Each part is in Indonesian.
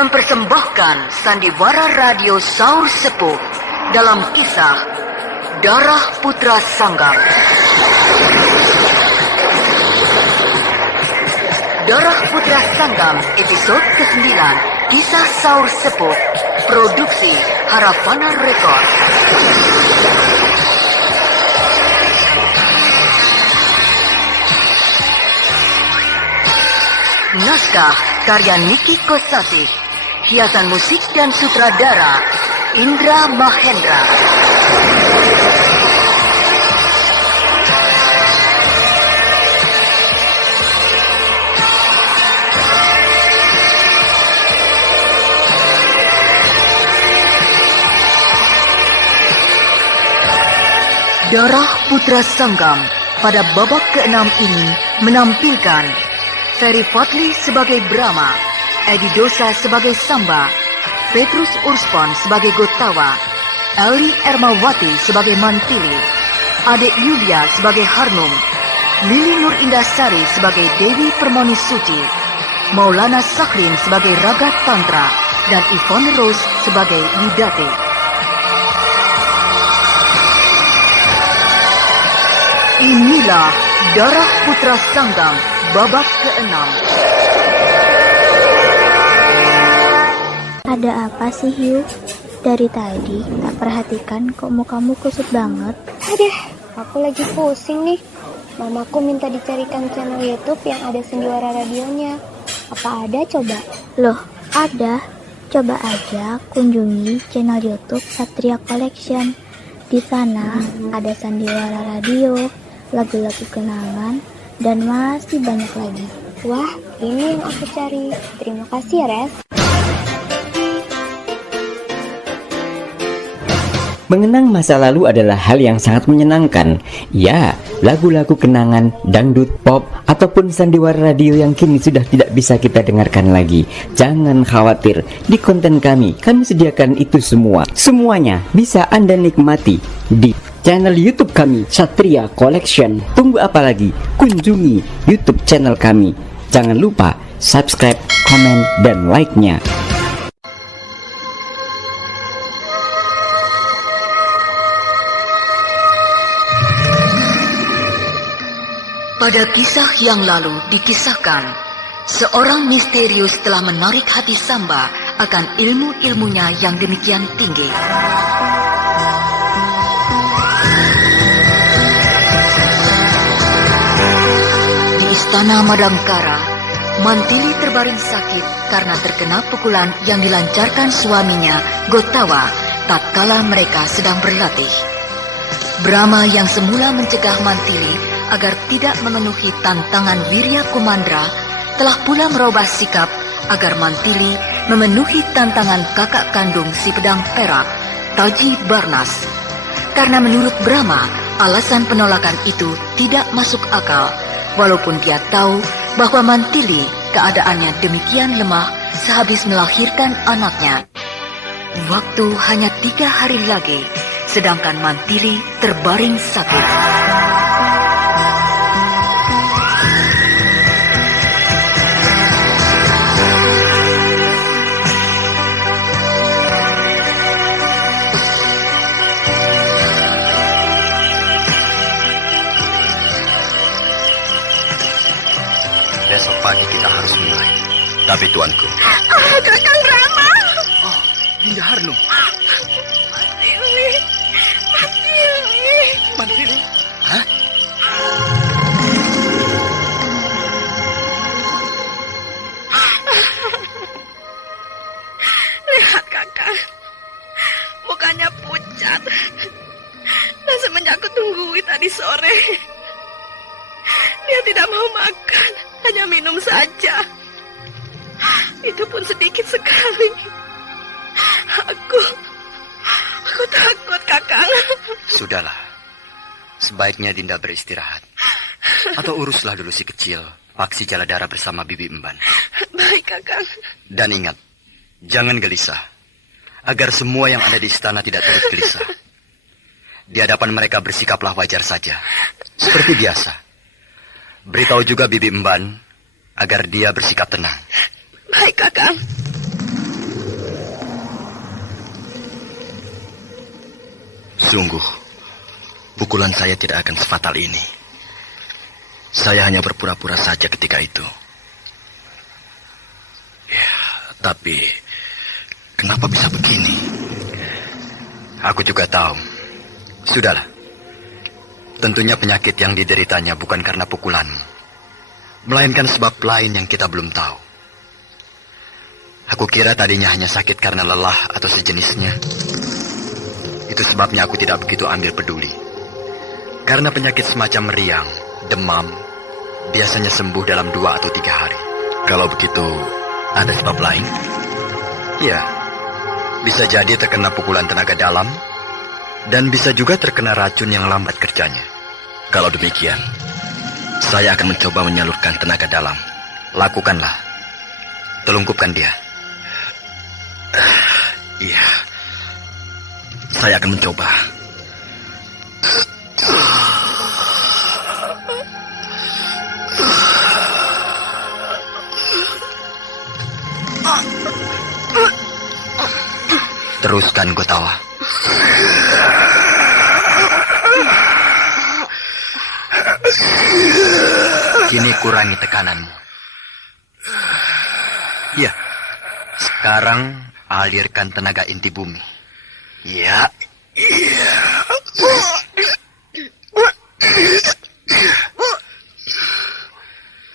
mempersembahkan sandiwara radio Saur Sepuh dalam kisah Darah Putra Sanggam. Darah Putra Sanggam episode ke-9, Kisah Saur Sepuh, produksi Harafana Record. Naskah karya Niki Kosasih, hiasan musik dan sutradara Indra Mahendra. Darah Putra Sanggam pada babak ke-6 ini menampilkan Ferry Fadli sebagai Brahma, Edi Dosa sebagai Samba, Petrus Urspon sebagai Gotawa, Eli Ermawati sebagai Mantili, Adek Yulia sebagai Harnum, Lili Nur Indasari sebagai Dewi Permoni Suci, Maulana Sakrin sebagai Raga Tantra, dan Yvonne Rose sebagai Widate. Inilah Darah Putra Sanggam babak ke-6. Ada apa sih, Yu? Dari tadi tak perhatikan kok mukamu kusut banget. Aduh, aku lagi pusing nih. Mamaku minta dicarikan channel YouTube yang ada sandiwara radionya. Apa ada coba? Loh, ada. Coba aja kunjungi channel YouTube Satria Collection. Di sana ada sandiwara radio, lagu-lagu kenangan, dan masih banyak lagi. Wah, ini yang aku cari. Terima kasih ya, Res. Mengenang masa lalu adalah hal yang sangat menyenangkan. Ya, lagu-lagu kenangan, dangdut, pop, ataupun sandiwara radio yang kini sudah tidak bisa kita dengarkan lagi. Jangan khawatir, di konten kami sediakan itu semua. Semuanya bisa Anda nikmati di channel YouTube kami, Satria Collection. Tunggu apa lagi? Kunjungi YouTube channel kami. Jangan lupa subscribe, komen, dan like-nya. Pada kisah yang lalu dikisahkan, seorang misterius telah menarik hati Samba akan ilmu-ilmunya yang demikian tinggi. Di istana Madangkara, Mantili terbaring sakit karena terkena pukulan yang dilancarkan suaminya, Gotawa, tatkala mereka sedang berlatih. Brahma yang semula mencegah Mantili agar tidak memenuhi tantangan Wirya Kumandra telah pula merubah sikap agar Mantili memenuhi tantangan kakak kandung si pedang perak, Taji Barnas. Karena menurut Brahma, alasan penolakan itu tidak masuk akal, walaupun dia tahu bahwa Mantili keadaannya demikian lemah sehabis melahirkan anaknya. Waktu hanya 3 hari lagi, sedangkan Mantili terbaring sakit. Besok pagi kita harus mulai. Tapi tuanku. Kakang Rama. Oh, Dinda Harnum. Mantili. Hah? Lihat kakak, mukanya pucat. Dan semenjak aku tunggui tadi sore, dia tidak mau makan, hanya minum saja. Itu pun sedikit sekali. Aku takut, kakak. Sudahlah. Sebaiknya Dinda beristirahat. Atau uruslah dulu si kecil, Paksi Jaladara bersama Bibi Emban. Baik, kakak. Dan ingat, jangan gelisah. Agar semua yang ada di istana tidak turut gelisah. Di hadapan mereka bersikaplah wajar saja. Seperti biasa. Beritahu juga Bibi Emban agar dia bersikap tenang. Baik, kakak. Sungguh, pukulan saya tidak akan sefatal ini. Saya hanya berpura-pura saja ketika itu. Ya, tapi kenapa bisa begini? Aku juga tahu. Sudahlah. Tentunya penyakit yang dideritanya bukan karena pukulanmu, melainkan sebab lain yang kita belum tahu. Aku kira tadinya hanya sakit karena lelah atau sejenisnya. Itu sebabnya aku tidak begitu ambil peduli. Karena penyakit semacam meriang, demam, biasanya sembuh dalam 2 atau 3 hari. Kalau begitu, ada sebab lain? Ya, bisa jadi terkena pukulan tenaga dalam, dan bisa juga terkena racun yang lambat kerjanya. Kalau demikian, saya akan mencoba menyalurkan tenaga dalam. Lakukanlah. Telungkupkan dia. Iya. Saya akan mencoba. Teruskan, Gotawa. Kini kurangi tekananmu. Ya, sekarang alirkan tenaga inti bumi. Ya, iya.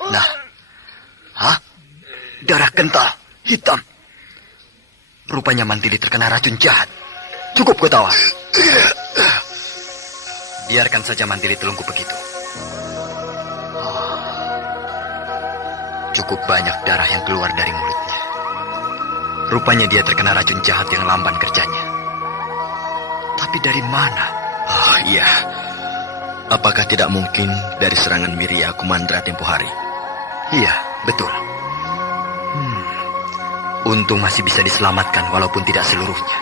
Nah, darah kental, hitam. Rupanya Mantili terkena racun jahat. Cukup, Gotawa. Biarkan saja Mantili telungkup begitu. Cukup banyak darah yang keluar dari mulutnya. Rupanya dia terkena racun jahat yang lamban kerjanya. Tapi dari mana? Oh iya. Apakah tidak mungkin dari serangan Miria Kumandra tempo hari? Iya, betul. Untung masih bisa diselamatkan walaupun tidak seluruhnya.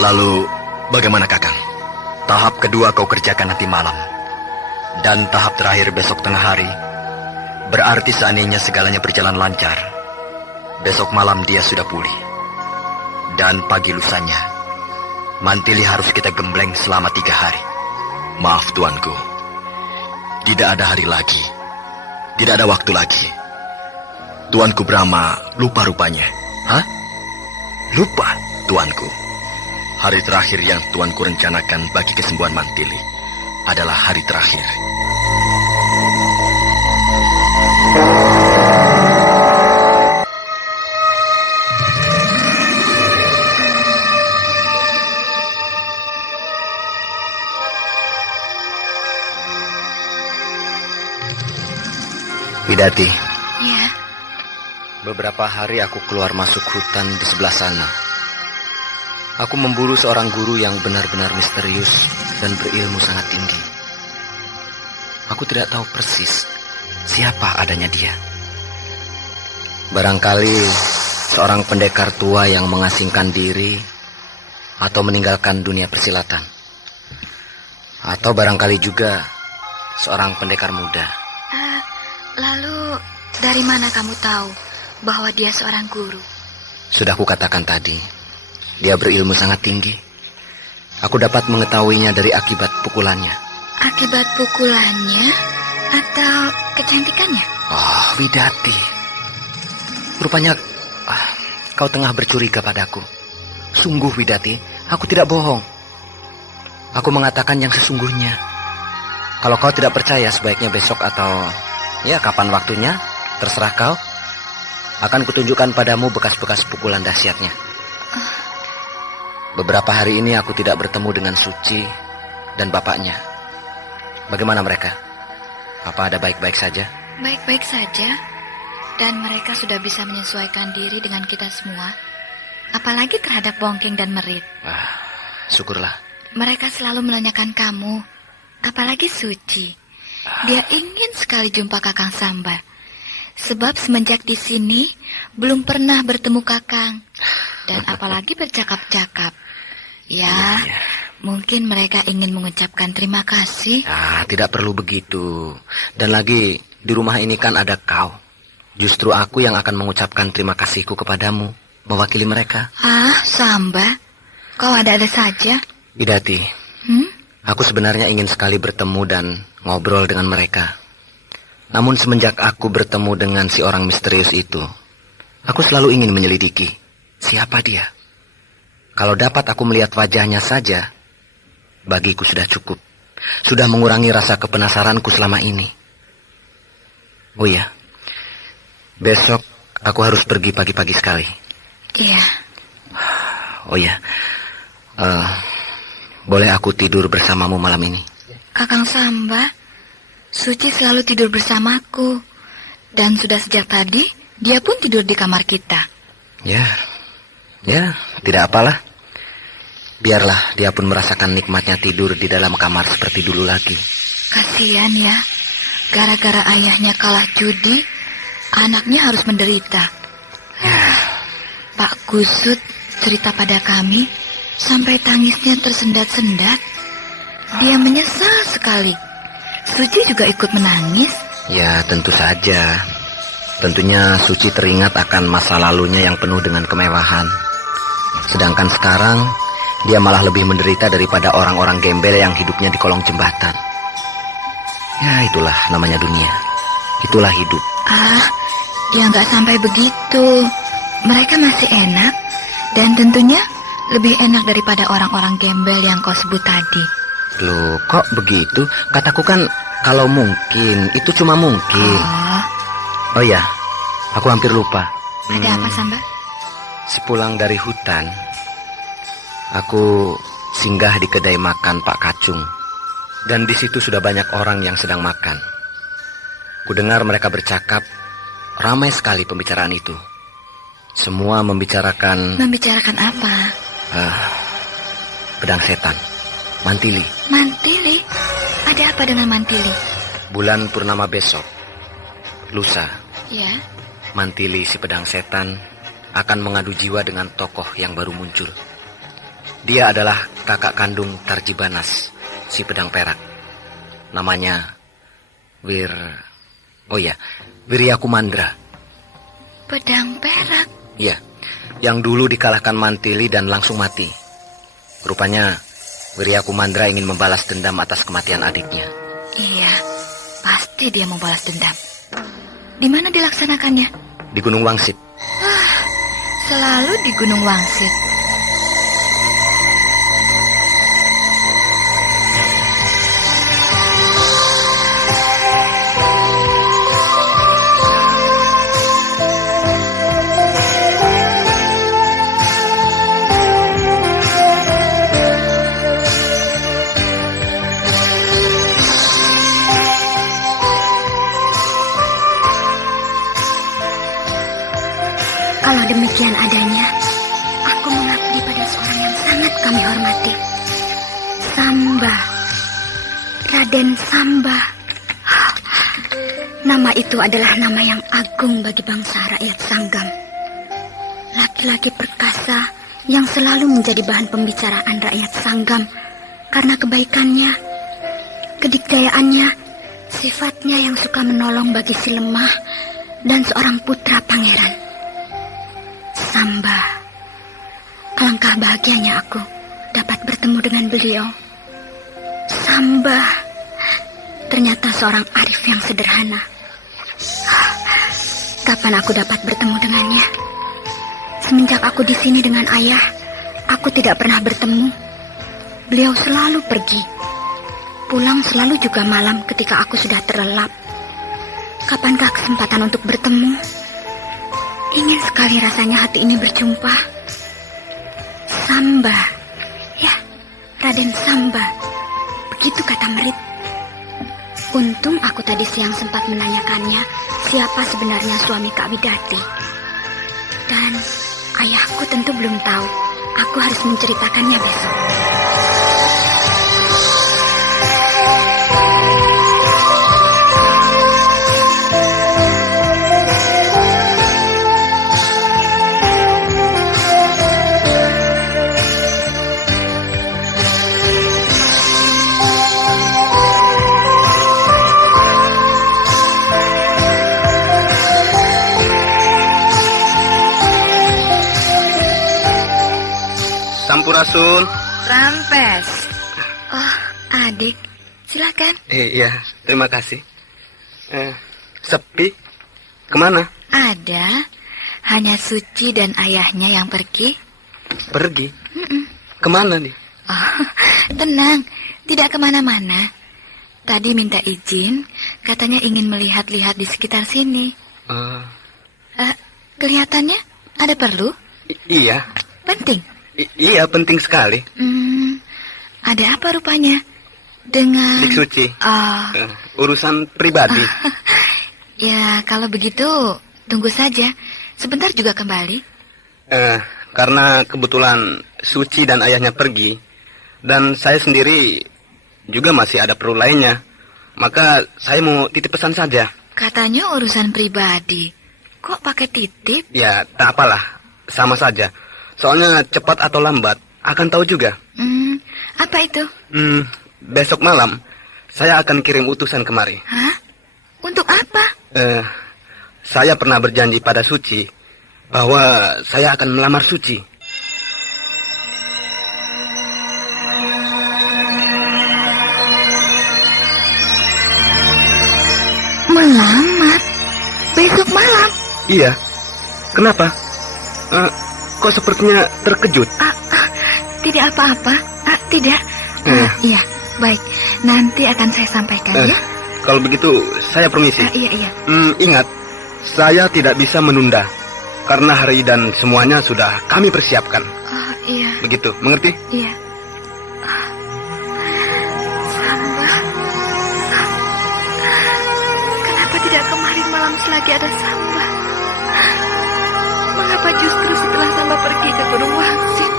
Lalu bagaimana, Kakang? Tahap kedua kau kerjakan nanti malam. Dan tahap terakhir besok tengah hari. Berarti seandainya segalanya berjalan lancar, besok malam dia sudah pulih. Dan pagi lusanya, Mantili harus kita gembleng selama 3 hari. Maaf, tuanku. Tidak ada hari lagi. Tidak ada waktu lagi. Tuanku Brahma lupa rupanya. Hah? Lupa, tuanku. Hari terakhir yang tuanku rencanakan bagi kesembuhan Mantili adalah hari terakhir. Widati. Ya. Beberapa hari aku keluar masuk hutan di sebelah sana. Aku memburu seorang guru yang benar-benar misterius dan berilmu sangat tinggi. Aku tidak tahu persis siapa adanya dia. Barangkali seorang pendekar tua yang mengasingkan diri atau meninggalkan dunia persilatan. Atau barangkali juga seorang pendekar muda. Lalu dari mana kamu tahu bahwa dia seorang guru? Sudah kukatakan tadi, dia berilmu sangat tinggi. Aku dapat mengetahuinya dari akibat pukulannya. Akibat pukulannya atau kecantikannya? Oh, Widati. Rupanya kau tengah bercuriga padaku. Sungguh, Widati, aku tidak bohong. Aku mengatakan yang sesungguhnya. Kalau kau tidak percaya, sebaiknya besok atau ya kapan waktunya, terserah kau. Akan kutunjukkan padamu bekas-bekas pukulan dahsyatnya. Beberapa hari ini aku tidak bertemu dengan Suci dan bapaknya. Bagaimana mereka? Apa ada baik-baik saja? Baik-baik saja. Dan mereka sudah bisa menyesuaikan diri dengan kita semua. Apalagi terhadap Bongking dan Merit. Syukurlah. Mereka selalu menanyakan kamu. Apalagi Suci. Dia ingin sekali jumpa Kakang Sambar. Sebab semenjak di sini belum pernah bertemu Kakang. Dan apalagi bercakap-cakap. Ya, mungkin mereka ingin mengucapkan terima kasih. Tidak perlu begitu. Dan lagi di rumah ini kan ada kau. Justru aku yang akan mengucapkan terima kasihku kepadamu, mewakili mereka. Samba, kau ada-ada saja. Widati, aku sebenarnya ingin sekali bertemu dan ngobrol dengan mereka. Namun semenjak aku bertemu dengan si orang misterius itu, aku selalu ingin menyelidiki siapa dia. Kalau dapat aku melihat wajahnya saja, bagiku sudah cukup. Sudah mengurangi rasa kepenasaranku selama ini. Oh iya, besok aku harus pergi pagi-pagi sekali. Iya. Oh iya, boleh aku tidur bersamamu malam ini? Kakang Samba, Suci selalu tidur bersamaku. Dan sudah sejak tadi, dia pun tidur di kamar kita. Ya, tidak apalah. Biarlah dia pun merasakan nikmatnya tidur di dalam kamar seperti dulu lagi. Kasihan ya, gara-gara ayahnya kalah judi, anaknya harus menderita. Pak Kusut cerita pada kami, sampai tangisnya tersendat-sendat. Dia menyesal sekali. Suci juga ikut menangis. Ya, tentu saja. Tentunya Suci teringat akan masa lalunya yang penuh dengan kemewahan. Sedangkan sekarang, dia malah lebih menderita daripada orang-orang gembel yang hidupnya di kolong jembatan. Ya, itulah namanya dunia. Itulah hidup. Ya nggak sampai begitu. Mereka masih enak. Dan tentunya lebih enak daripada orang-orang gembel yang kau sebut tadi. Loh, kok begitu? Kataku kan kalau mungkin, itu cuma mungkin. Oh ya, aku hampir lupa. Ada apa, Samba? Sepulang dari hutan, aku singgah di kedai makan Pak Kacung. Dan di situ sudah banyak orang yang sedang makan. Kudengar mereka bercakap, ramai sekali pembicaraan itu. Semua membicarakan... Membicarakan apa? Pedang setan, Mantili. Mantili? Ada apa dengan Mantili? Bulan purnama besok, lusa, Ya. Mantili si pedang setan akan mengadu jiwa dengan tokoh yang baru muncul. Dia adalah kakak kandung Tarjibanas, si pedang perak. Namanya Wiryakumandra. Pedang perak? Iya, yang dulu dikalahkan Mantili dan langsung mati. Rupanya Wiryakumandra ingin membalas dendam atas kematian adiknya. Iya, pasti dia mau balas dendam. Di mana dilaksanakannya? Di Gunung Wangsit. Selalu di Gunung Wangsit. Kalau demikian adanya, aku mengabdi pada seorang yang sangat kami hormati. Samba. Raden Samba. Nama itu adalah nama yang agung bagi bangsa rakyat Sanggam. Laki-laki perkasa yang selalu menjadi bahan pembicaraan rakyat Sanggam karena kebaikannya, kedikdayaannya, sifatnya yang suka menolong bagi si lemah, dan seorang putra pangeran. Samba, alangkah bahagianya aku dapat bertemu dengan beliau. Samba, ternyata seorang arif yang sederhana. Kapan aku dapat bertemu dengannya? Semenjak aku di sini dengan ayah, aku tidak pernah bertemu. Beliau selalu pergi. Pulang selalu juga malam ketika aku sudah terlelap. Kapankah kesempatan untuk bertemu? Ingin sekali rasanya hati ini berjumpa. Samba, ya, Raden Samba, begitu kata Merit. Untung aku tadi siang sempat menanyakannya siapa sebenarnya suami Kak Widati. Dan ayahku tentu belum tahu. Aku harus menceritakannya besok. Sampurasun. Rampes. Oh, adik, silakan. Iya, terima kasih. Sepi? Kemana? Ada, hanya Suci dan ayahnya yang pergi. Pergi? Kemana nih? Oh, tenang, tidak kemana-mana. Tadi minta izin, katanya ingin melihat-lihat di sekitar sini. Kelihatannya ada perlu? Iya. Penting? Iya, penting sekali. Ada apa rupanya? Dengan... Dik Suci. Oh. Urusan pribadi. Ya, kalau begitu, tunggu saja. Sebentar juga kembali. Karena kebetulan Suci dan ayahnya pergi, dan saya sendiri juga masih ada perlu lainnya, maka saya mau titip pesan saja. Katanya urusan pribadi. Kok pakai titip? Ya, tak apalah. Sama saja. Soalnya cepat atau lambat, akan tahu juga. Apa itu? Besok malam, saya akan kirim utusan kemari. Hah? Untuk apa? Saya pernah berjanji pada Suci bahwa saya akan melamar Suci. Melamar? Besok malam? Iya. Kenapa? Kok sepertinya terkejut? Tidak apa-apa. Tidak. Iya, baik. Nanti akan saya sampaikan ya. Kalau begitu, saya permisi. Iya. Ingat, saya tidak bisa menunda. Karena hari dan semuanya sudah kami persiapkan. Oh, iya. Begitu, mengerti? Iya. Samba. Kenapa tidak kemarin malam selagi ada Samba? Mengapa justru setelah Samba pergi ke Gunung Wangsit?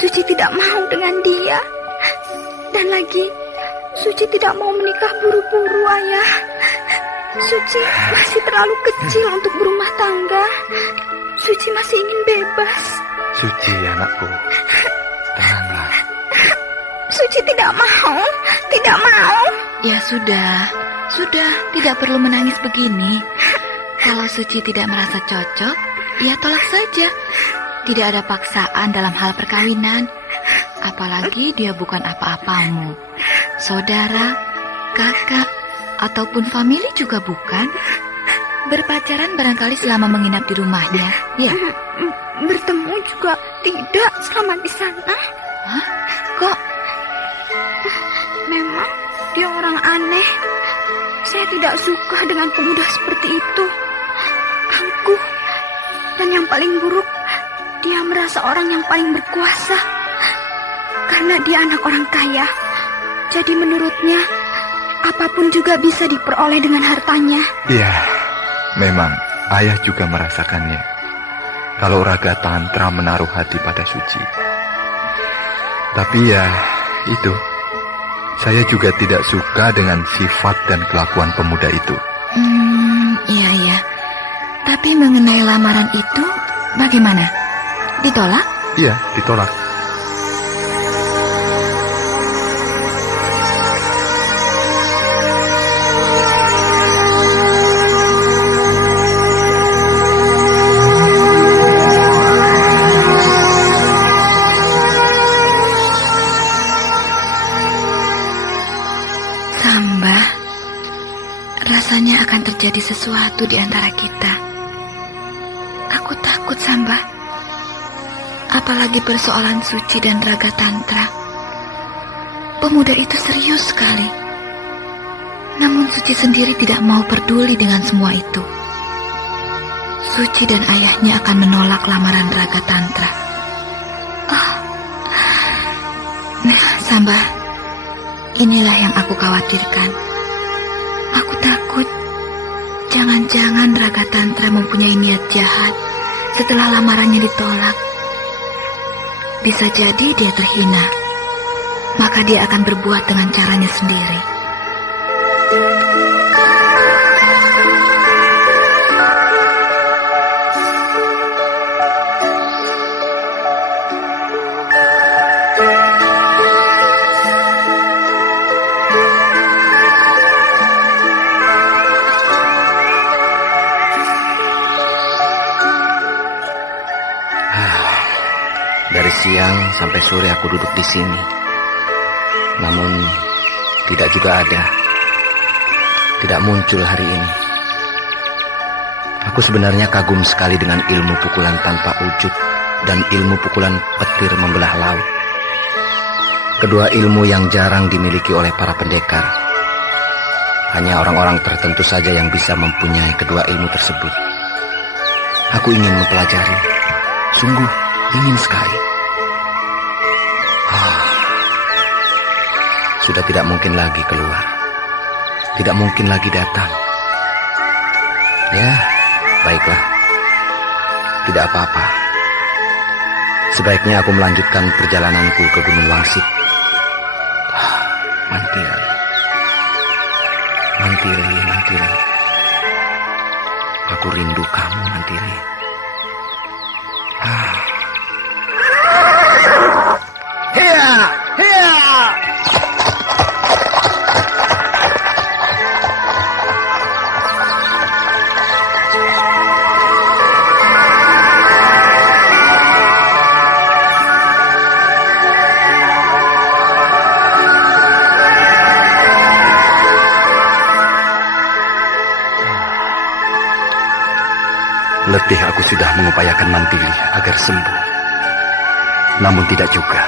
Suci tidak mau dengan dia. Dan lagi, Suci tidak mau menikah buru-buru, Ayah. Suci masih terlalu kecil untuk berumah tangga. Suci masih ingin bebas. Suci, anakku. Tenanglah. Suci tidak mau. Ya sudah, tidak perlu menangis begini. Kalau Suci tidak merasa cocok, ya tolak saja. Tidak ada paksaan dalam hal perkawinan. Apalagi dia bukan apa-apamu. Saudara, kakak, ataupun famili juga bukan. Berpacaran barangkali selama menginap di rumahnya, ya? Bertemu juga tidak selama di sana. Hah? Kok? Memang dia orang aneh. Saya tidak suka dengan pemuda seperti itu. Angkuh. Dan yang paling buruk, dia merasa orang yang paling berkuasa. Karena dia anak orang kaya. Jadi menurutnya, apapun juga bisa diperoleh dengan hartanya. Iya, memang ayah juga merasakannya. Kalau Raga Tantra menaruh hati pada Suci. Tapi ya, itu. Saya juga tidak suka dengan sifat dan kelakuan pemuda itu. Iya. Tapi mengenai lamaran itu, bagaimana? Ditolak? Iya, ditolak. Samba, rasanya akan terjadi sesuatu di antara kita. Aku takut, Samba. Apalagi persoalan Suci dan Raga Tantra. Pemuda itu serius sekali. Namun Suci sendiri tidak mau peduli dengan semua itu. Suci dan ayahnya akan menolak lamaran Raga Tantra. Nah, Samba, inilah yang aku khawatirkan. Aku takut jangan-jangan Raga Tantra mempunyai niat jahat setelah lamarannya ditolak. Bisa jadi dia terhina, maka dia akan berbuat dengan caranya sendiri. Dari siang sampai sore aku duduk di sini. Namun tidak juga ada. Tidak muncul hari ini. Aku sebenarnya kagum sekali dengan ilmu pukulan tanpa wujud dan ilmu pukulan petir membelah laut. Kedua ilmu yang jarang dimiliki oleh para pendekar. Hanya orang-orang tertentu saja yang bisa mempunyai kedua ilmu tersebut. Aku ingin mempelajari. Sungguh ingin sekali. Sudah tidak mungkin lagi keluar. Tidak mungkin lagi datang. Ya, baiklah. Tidak apa-apa. Sebaiknya aku melanjutkan perjalananku ke Gunung Wangsit. Mantili. Mantili, Mantili. Aku rindu kamu, Mantili. Hiya! Hiya! Letih aku sudah mengupayakan Mantili agar sembuh. Namun tidak juga.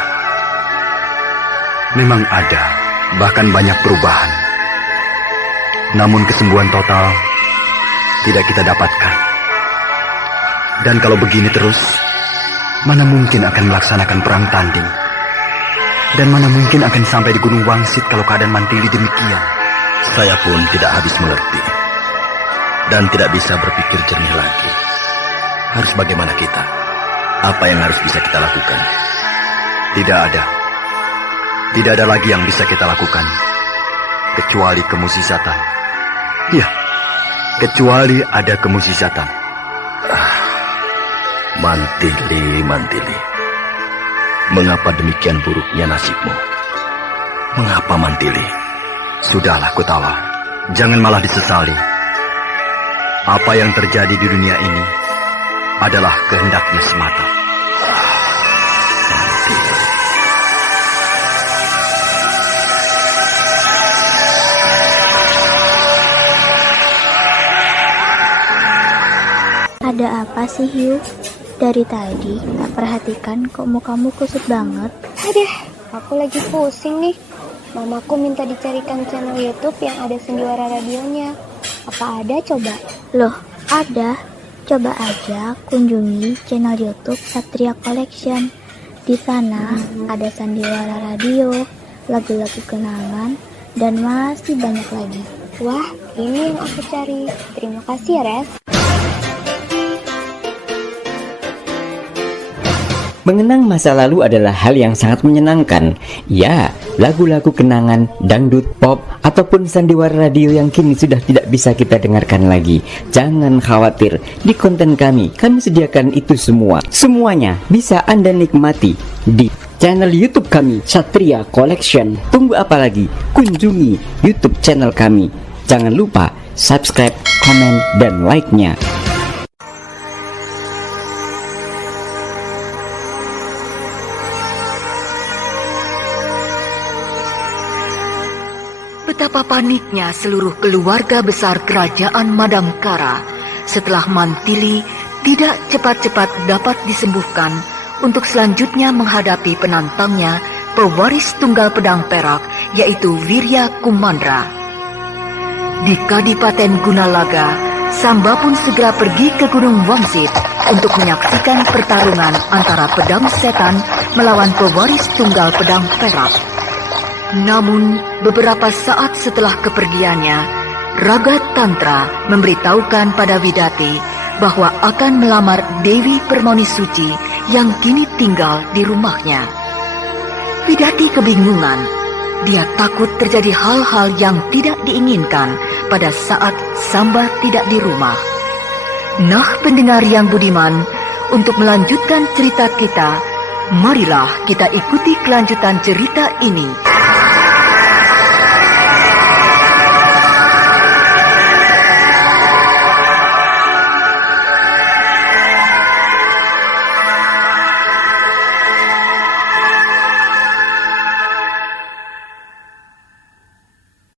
Memang ada, bahkan banyak perubahan. Namun kesembuhan total tidak kita dapatkan. Dan kalau begini terus, mana mungkin akan melaksanakan perang tanding. Dan mana mungkin akan sampai di Gunung Wangsit kalau keadaan Mantili demikian. Saya pun tidak habis mengerti. Dan tidak bisa berpikir jernih lagi. Harus bagaimana kita? Apa yang harus bisa kita lakukan? Tidak ada. Tidak ada lagi yang bisa kita lakukan. Kecuali kemukjizatan. Ya, kecuali ada kemukjizatan. Mantili, Mantili. Mengapa demikian buruknya nasibmu? Mengapa, Mantili? Sudahlah, Kutawa. Jangan malah disesali. Apa yang terjadi di dunia ini adalah kehendaknya semata. Ada apa sih, Hiu? Dari tadi tak perhatikan kok mukamu kusut banget. Aduh, aku lagi pusing nih. Mamaku minta dicarikan channel YouTube yang ada sendiwara radionya. Apa ada coba? Loh, ada. Coba aja kunjungi channel YouTube Satria Collection. Di sana ada sandiwara radio, lagu-lagu kenangan, dan masih banyak lagi. Wah, ini yang aku cari. Terima kasih ya, Res. Mengenang masa lalu adalah hal yang sangat menyenangkan. Ya, lagu-lagu kenangan, dangdut, pop, ataupun sandiwara radio yang kini sudah tidak bisa kita dengarkan lagi. Jangan khawatir, di konten kami sediakan itu semua. Semuanya bisa Anda nikmati di channel YouTube kami, Satria Collection. Tunggu apa lagi? Kunjungi YouTube channel kami. Jangan lupa subscribe, komen, dan like-nya. Betapa paniknya seluruh keluarga besar kerajaan Madangkara setelah Mantili tidak cepat-cepat dapat disembuhkan untuk selanjutnya menghadapi penantangnya, pewaris tunggal pedang perak, yaitu Wirya Kumandra. Di Kadipaten Gunalaga, Samba pun segera pergi ke Gunung Wangsit untuk menyaksikan pertarungan antara pedang setan melawan pewaris tunggal pedang perak. Namun, beberapa saat setelah kepergiannya, Raga Tantra memberitahukan pada Widati bahwa akan melamar Dewi Permoni Suci yang kini tinggal di rumahnya. Widati kebingungan. Dia takut terjadi hal-hal yang tidak diinginkan pada saat Samba tidak di rumah. Nah, pendengar yang budiman, untuk melanjutkan cerita kita, marilah kita ikuti kelanjutan cerita ini.